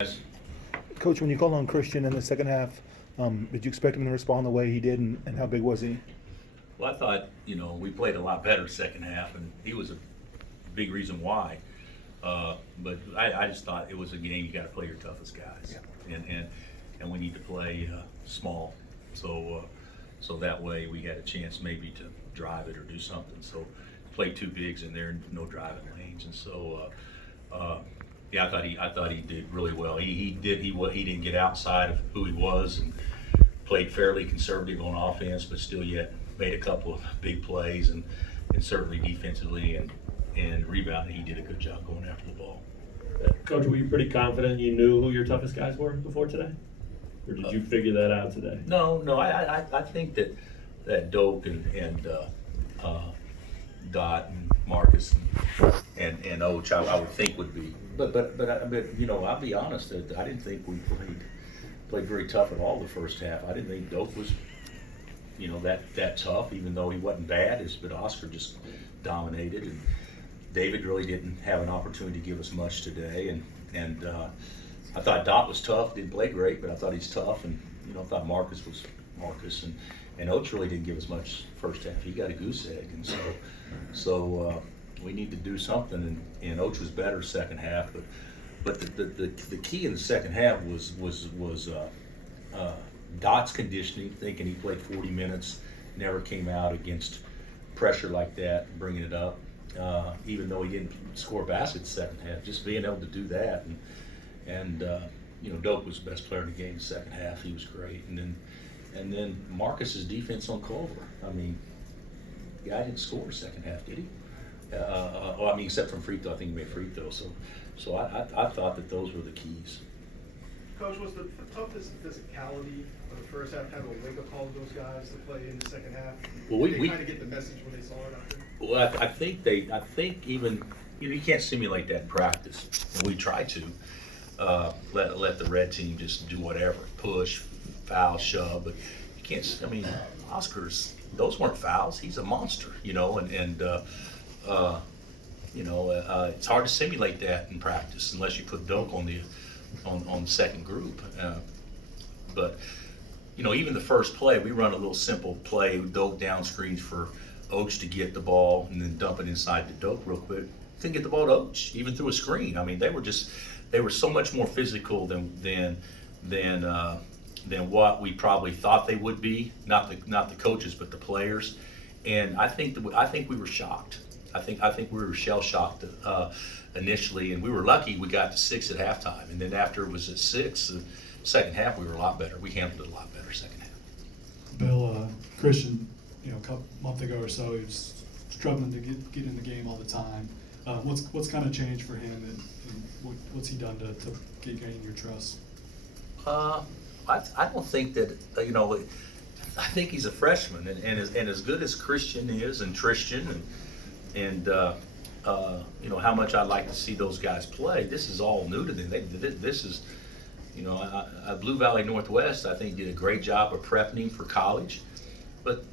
Yes. Coach, when you called on Christian in the second half, did you expect him to respond the way he did, and how big was he? Well, I thought, we played a lot better second half, and he was a big reason why. But I just thought it was a game you got to play your toughest guys, and we need to play small, so that way we had a chance maybe to drive it or do something. So play two bigs in there, no driving lanes, and so yeah, I thought he did really well. He didn't get outside of who he was and played fairly conservative on offense, but still yet made a couple of big plays and certainly defensively and rebounding, he did a good job going after the ball. Coach, were you pretty confident you knew who your toughest guys were before today? Or did you figure that out today? No, I think that Doak and Dot and Marcus and Oach, I would think would be. But I'll be honest, I didn't think we played very tough at all the first half. I didn't think Doak was, that tough, even though he wasn't bad. But Oscar just dominated, and David really didn't have an opportunity to give us much today. And I thought Dot was tough, didn't play great, but I thought he's tough. And I thought Marcus was Marcus, and Oach really didn't give us much first half. He got a goose egg, and so we need to do something. And Oach was better second half, but the key in the second half was Dot's conditioning, thinking he played 40 minutes, never came out against pressure like that, bringing it up. Even though he didn't score baskets second half, just being able to do that, and Doak was the best player in the game in the second half. He was great, and then Marcus's defense on Culver. I mean, the guy didn't score second half, did he? Except from free throw. I think he made free throw. So I thought that those were the keys. Coach, was the toughness and physicality of the first half kind of a wake-up call to those guys to play in the second half? Well, they kind of get the message when they saw it out there? Well, I think even, you can't simulate that in practice, and we try to let the red team just do whatever, push, foul, shove, but you can't. I mean, Oscar's, those weren't fouls. He's a monster, it's hard to simulate that in practice unless you put Doak on the second group. But even the first play, we run a little simple play. Doak down screens for Oach to get the ball and then dump it inside to Doak real quick. Couldn't get the ball to Oach, even through a screen. I mean, they were so much more physical than what we probably thought they would be. Not the coaches, but the players. And I think we were shocked. I think we were shell shocked initially, and we were lucky we got to 6 at halftime. And then after it was at 6, the second half we were a lot better. We handled it a lot better second half. Bill, Christian, a month ago or so, he was struggling to get in the game all the time. What's kind of changed for him, and what's he done to gain your trust? I don't think that I think he's a freshman, and as good as Christian is, and Tristan, and how much I'd like to see those guys play. This is all new to them. This is, Blue Valley Northwest, I think, did a great job of prepping him for college, but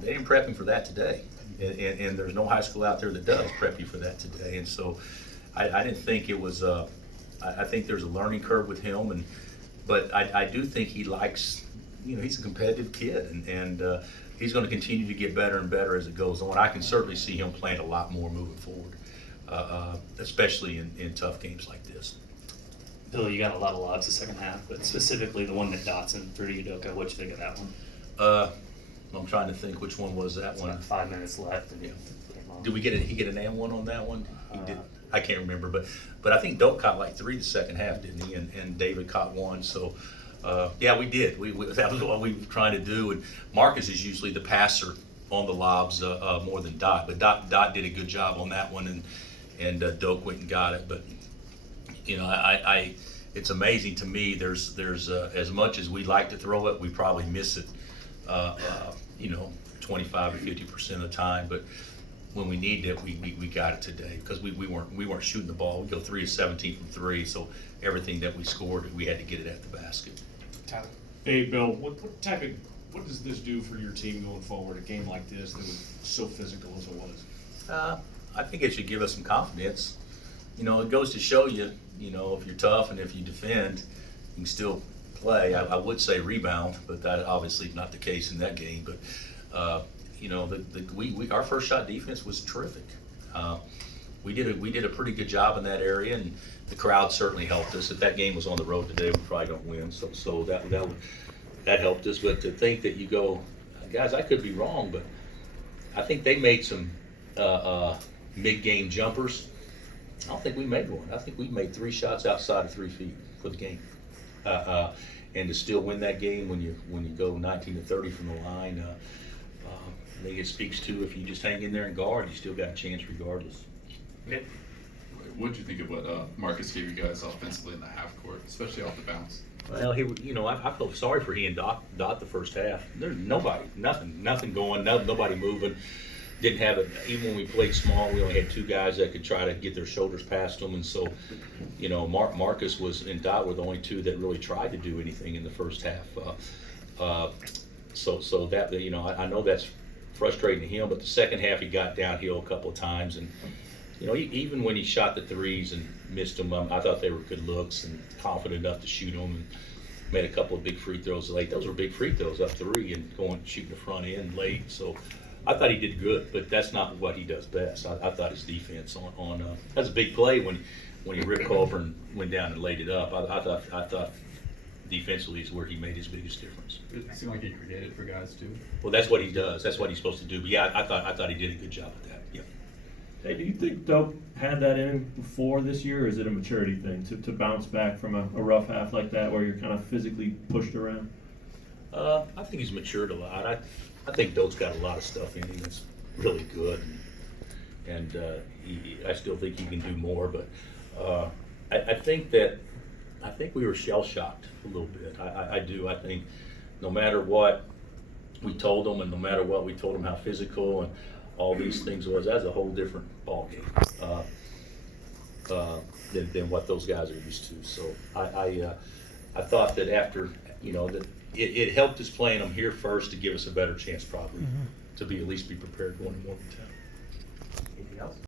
they didn't prep him for that today. And there's no high school out there that does prep you for that today. And so I didn't think it was. I think there's a learning curve with him, but I do think he likes. He's a competitive kid, and he's going to continue to get better and better as it goes on. I can certainly see him playing a lot more moving forward, especially in tough games like this. Bill, you got a lot of lobs the second half, but specifically the one that Dotson threw to Udoka. What'd you think of that one? I'm trying to think which one was that one. Like 5 minutes left. And yeah. Did he get an and one on that one? He did. I can't remember, but I think Doak caught like 3 the second half, didn't he? And David caught 1. So yeah, we did. That was what we were trying to do. And Marcus is usually the passer on the lobs more than Dot, but Dot did a good job on that one, and Doak went and got it. But it's amazing to me. There's as much as we like to throw it, we probably miss it. 25 or 50% of the time, but when we need it, we got it today because we weren't shooting the ball. We go 3 of 17 from 3, so everything that we scored, we had to get it at the basket. Hey, Bill, what does this do for your team going forward? A game like this that was so physical as it was. I think it should give us some confidence. you know, it goes to show you, you know, if you're tough and if you defend, you can still play. I would say rebound, but that obviously not the case in that game. But you know, our first shot defense was terrific. We did a pretty good job in that area, and the crowd certainly helped us. If that game was on the road today, we probably don't win. So that helped us. But to think that you go, guys, I could be wrong, but I think they made some mid-game jumpers. I don't think we made one. I think we made 3 shots outside of 3 feet for the game. And to still win that game when you go 19-30 from the line, I think it speaks to if you just hang in there and guard, you still got a chance regardless. Okay. What did you think of what Marcus gave you guys offensively in the half court, especially off the bounce? Well, you know, I felt sorry for he and Dot the first half. There's nothing going, nobody moving. Didn't have it, even when we played small, we only had 2 guys that could try to get their shoulders past them. And so, you know, Marcus and Dot were the only 2 that really tried to do anything in the first half. So that, you know, I know that's frustrating to him, but the second half he got downhill a couple of times. And, you know, even when he shot the threes and missed them, I thought they were good looks and confident enough to shoot them, and made a couple of big free throws late. Those were big free throws, up 3 and shooting the front end late. So I thought he did good, but that's not what he does best. I thought his defense that's a big play when he ripped Culver and went down and laid it up. I thought defensively is where he made his biggest difference. It seemed like he created for guys too. Well, that's what he does. That's what he's supposed to do. But yeah, I thought he did a good job at that. Yeah. Hey, do you think Dope had that in him before this year, or is it a maturity thing to bounce back from a rough half like that where you're kind of physically pushed around? I think he's matured a lot. I think Dote's got a lot of stuff in him that's really good, and I still think he can do more. But I think we were shell shocked a little bit. I do. I think no matter what we told them, and no matter what we told them how physical and all these things was, that's a whole different ballgame than what those guys are used to. So I thought that after, you know, that it helped us playing them here first to give us a better chance probably to at least be prepared going to Morgantown. Anything else?